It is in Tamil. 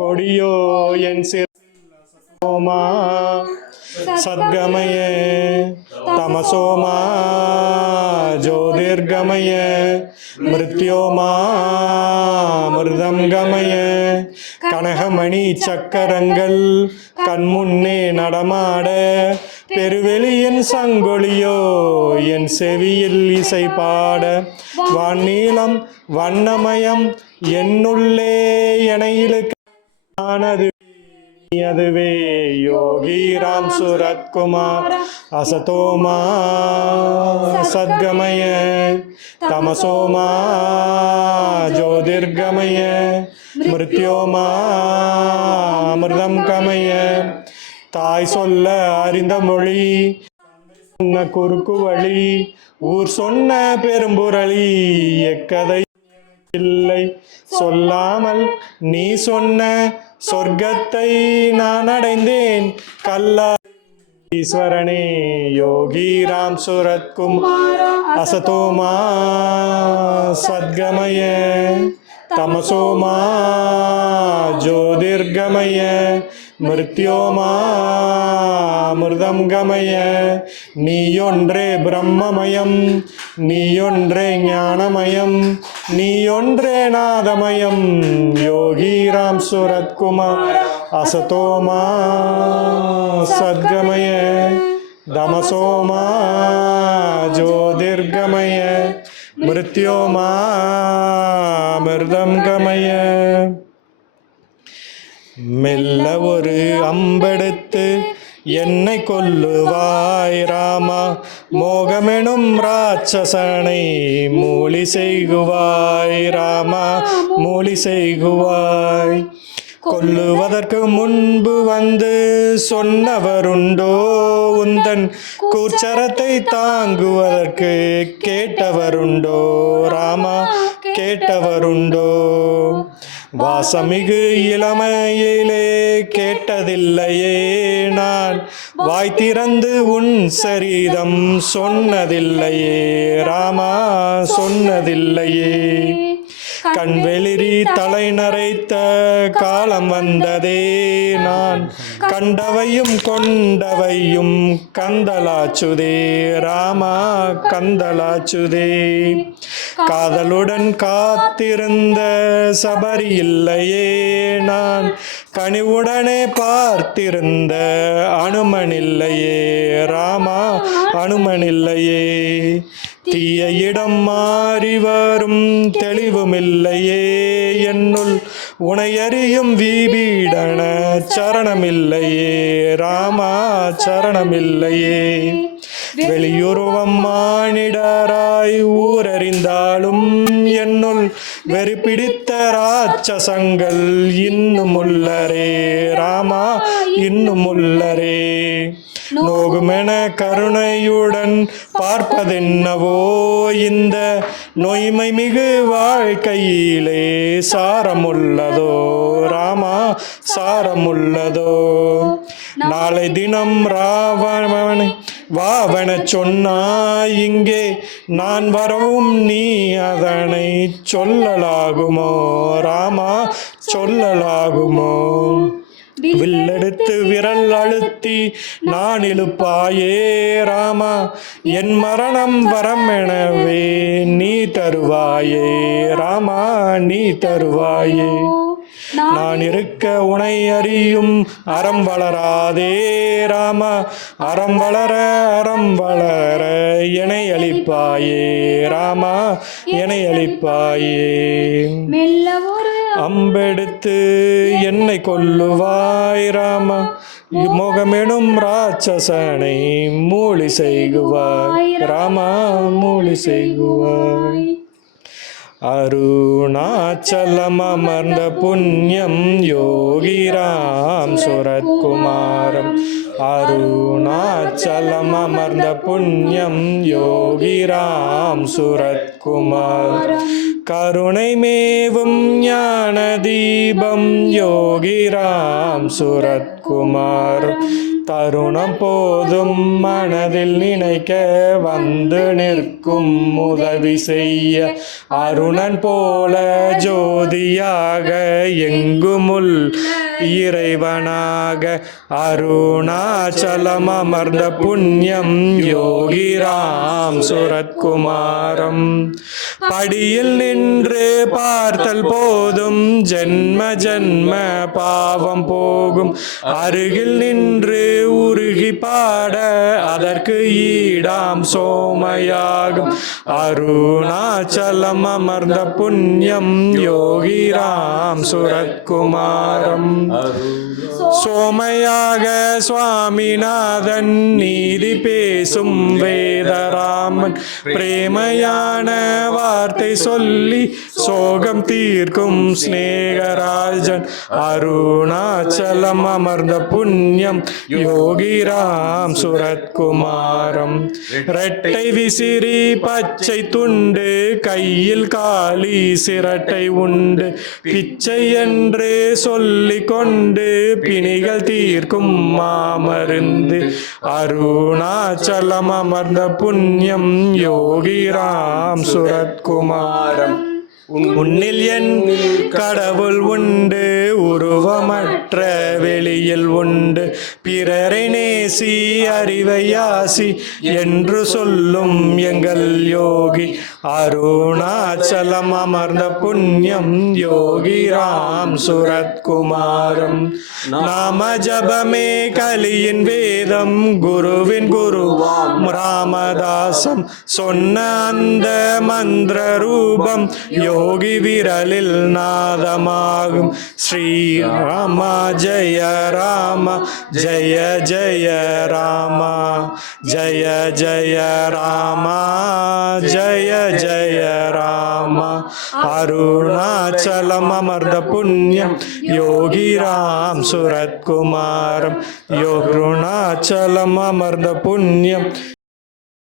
கொடியோ என் சிரோமா சத்கமய தமசோமா ஜோதிர்கமய மிருத்யோமா மிருதம் கமய கனகமணி சக்கரங்கள் கண்முன்னே நடமாட பெருவெளியின் சங்கொலியோ என் செவியில் இசை பாட வானீலம் வண்ணமயம் என்னுள்ளே எனையிலுக்கானது அதுவே யோகி ராம் சுரத்குமார் அசதோமா சத்கமய தமசோமா ஜோதிர்கமய மிருத்யோமா அமிர்தம் கமய தாய் சொல்ல அறிந்த மொழி சொன்ன குறுக்கு வழி ஊர் சொன்ன பெரும்புரளி எக்கதை இல்லை சொல்லாமல் நீ சொன்ன சொர்க்கத்தை நான் அடைந்தேன் கல்லா ஈஸ்வரனே யோகி ராம் சுரத்குமார் அசதோமா சத்கமய தமசோமா ஜோதிர்கமய மிருத்யோமா அமிர்தம் கமய நீயொன்றே பிரம்மமயம் நீயொன்றே ஞானமயம் நீயொன்றே நாதமயம் யோகி ராம் சுரத்குமார் அசதோமா சத்கமய தமசோமா ஜோதிர்கமய மிருத்யோமா அமிர்தம் கமய மெல்ல ஒரு அம்பெடுத்து என்னை கொல்லுவாய் ராமா மோகமெனும் ராட்சசனை மூலி செய்குவாய் ராமா மூலி செய்குவாய் கொல்லுவதற்கு முன்பு வந்து சொன்னவருண்டோ உந்தன் கூச்சரத்தை தாங்குவதற்கு கேட்டவருண்டோ ராமா கேட்டவருண்டோ வாசமிகு இளமையிலே கேட்டதில்லையே நான் வாய் திறந்து உன் சரீரம் சொன்னதில்லையே ராமா சொன்னதில்லையே கண்வெளிரி தலை நரைத்த காலம் வந்ததே நான் கண்டவையும் கொண்டவையும் கந்தலாச்சுதே ராமா கந்தலாச்சுதே காதலுடன் காத்திருந்த சபரி இல்லையே நான் கனிவுடனே பார்த்திருந்த அனுமனில்லையே ராமா அனுமனில்லையே தீய இடம் மாறி வரும் தெளிவுமில்லையே என்னுள் உனையறியும் வீபீடன சரணமில்லையே ராமா சரணமில்லையே வெளியுருவம் மானிடராய் ஊரறிந்தாலும் என்னுள் வெறி பிடித்த ராட்சசங்கள் இன்னும் உள்ளரே ராமா இன்னும் உள்ளரே நோகுமென கருணையுடன் பார்ப்பதென்னவோ இந்த நொய்மை மிகு வாழ்க்கையிலே சாரமுள்ளதோ ராமா சாரமுள்ளதோ நாளை தினம் ராவணனை வாவன சொன்னாய் இங்கே நான் வரவும் நீ அதனை சொல்லலாகுமோ ராமா சொல்லலாகுமோ வில்லெடுத்து விரல் அழுத்தி நான் இழுப்பாயே ராமா என் மரணம் வரமெனவே நீ தருவாயே ராமா நீ தருவாயே நான் இருக்க உனை அறியும் அறம் வளராதே ராமா அறம் வளர என்னை அளிப்பாயே ராமா என்னை அளிப்பாயே அம்பெடுத்து என்னை கொல்லுவாய் ராமா முகமெனும் ராட்சசனை மூலி செய்குவாய் ராமா மூலி செய்குவாய் அருணாச்சலம் அமர்ந்த புண்ணியம் யோகி ராம் சுரத்குமாரம் அருணாச்சலம் அமர்ந்த புண்ணியம் யோகி ராம் சுரத்குமார் கருணை மேவும் ஞான தீபம் யோகி ராம் சுரத்குமார் தருணம் போதும் மனதில் நினைக்க வந்து நிற்கும் உதவி செய்ய அருணன் போல ஜோதியாக எங்குமுள் இறைவனாக அருணாச்சலம் அமர்ந்த புண்ணியம் யோகிராம் சுரத்குமாரம். படியில் நின்று பார்த்தல் போதும் ஜென்ம ஜென்ம பாவம் போகும். அருகில் நின்று உருகி பாட அதற்கு ஈடாம் சோமையாகும். அருணாச்சலம் அமர்ந்த புண்ணியம் யோகிராம் சுரத்குமாரம். சோமையாக சுவாமிநாதன் நீதி பேசும் வேதராமன் பிரேமையான வார்த்தை சொல்லி சோகம் தீர்க்கும் ஸ்நேகராஜன். அருணாச்சலம் அமர்ந்த புண்ணியம் யோகிராம் சுரத்குமாரம். இரட்டை விசிறி பச்சை துண்டு கையில் காலி சிரட்டை உண்டு பிச்சை என்று சொல்லிக் கொண்டு பிணிகள் தீர்க்கும் மாமருந்து. அருணாச்சலம் அமர்ந்த புண்ணியம் யோகிராம் சுரத்குமாரம். உன்னில் என் கடவுள் உண்டு உருவமற்ற வெளியில் உண்டு பிறரை நேசி அறிவையாசி என்று சொல்லும் எங்கள் யோகி. அருணாச்சலம் அமர்ந்த புண்ணியம் யோகிராம் சுரத்குமாரம். நாம ஜபமே கலியின் வேதம் குருவின் குருவாம் ராமதாசம் சொன்ன அந்த மந்திர ரூபம் யோகி விரலில் நாதமாகும். ஸ்ரீராம ஜெய ராம ஜெய ஜெய ராம ஜெய ஜெய ராம ஜெய ஜெய ராம. அருணாச்சலம் அமர்ந்த புண்ணியம் யோகிராம் சுரத்குமாரம். யோருணாச்சலம் அமர்ந்த புண்ணியம்